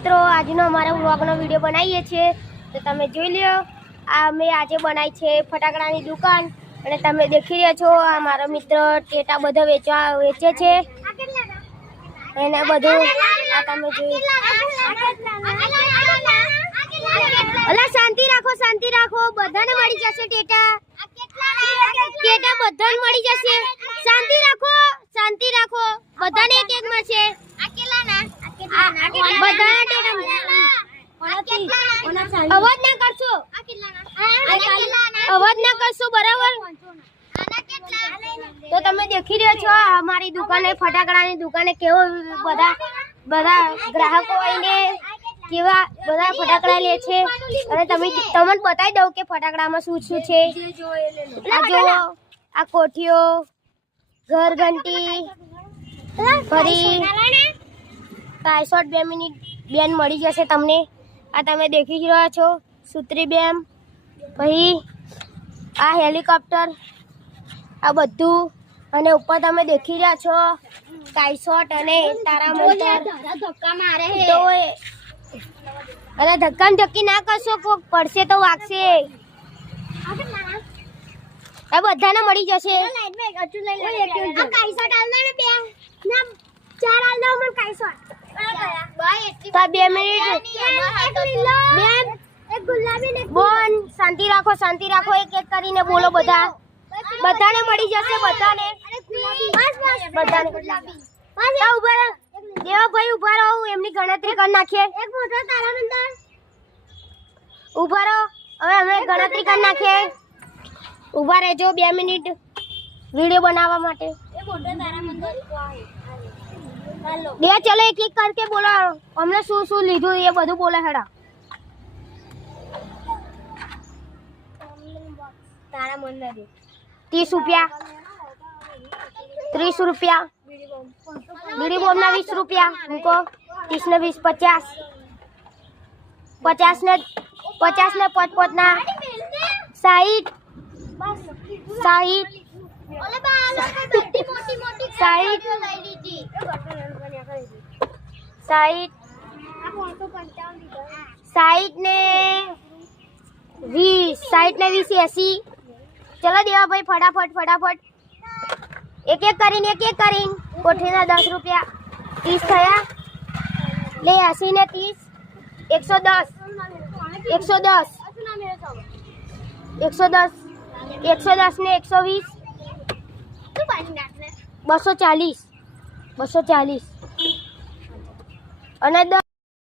મિત્રો આજનો અમારો વ્લોગનો વિડીયો બનાવીએ છીએ તો તમે જોઈ લ્યો। આ મેં આજે બનાવી છે ફટાકડાની દુકાન અને તમે દેખી રહ્યા છો આ મારો મિત્ર ટેટા બધો વેચે છે એને બધું આ તમે જોઈ। અલા શાંતિ રાખો બધાને મળી જશે ટેટા બધાને મળી જશે। શાંતિ રાખો બધાને એક એક મળશે। અવાજ ના કરશો બરાબર। તો તમે દેખી રહ્યા છો અમારી દુકાને ફટાકડાની દુકાને કેવો બધા ગ્રાહકો આવીને કેવા બધા ફટાકડા લે છે અને તમને બતાવી દઉં કે ફટાકડામાં શું શું છે। આ જો આ કોઠીઓ ઘરઘંટી ફરી કાયશોટ 2 મિનિટ બેન મળી જશે તમને। આ તમે દેખી રહ્યા છો સુત્રી બેમ પછી આ હેલિકોપ્ટર આ બધું અને ઉપર તમે દેખી રહ્યા છો કાયશોટ અને તારા મંતર ધક્કા મારે છે તો અરે ધક્કા ધક્કી ના કરશો કોક પડશે તો વાગશે। આ બધાને મળી જશે। તો 2 મિનિટ બોન શાંતિ રાખો એક એક કરીને બોલો બધાને મળી જશે બધાને દેવાભાઈ ઉભા રહો એમની ગણતરી કરી નાખીએ। ઉભા રહો હવે અમે ગણતરી કરી નાખીએ। ઉભા રહેજો 2 મિનિટ વિડિયો બનાવવા માટે। ચલો એક એક કરકે બોલો અમને શું શું લીધું એ બધું બોલે હેડા। તારા મન ના દે 30 રૂપિયા 30 રૂપિયા બીડી બોમ ના 20 રૂપિયા મૂકો 30 ને 20 50 ને 5 ના 60 ને 20 80। ચલો દેવા ભાઈ ફટાફટ એક એક કરીને કોઠીના 10 રૂપિયા 30 થયા લે 80 ને 30 110 ને 120 240 અને 10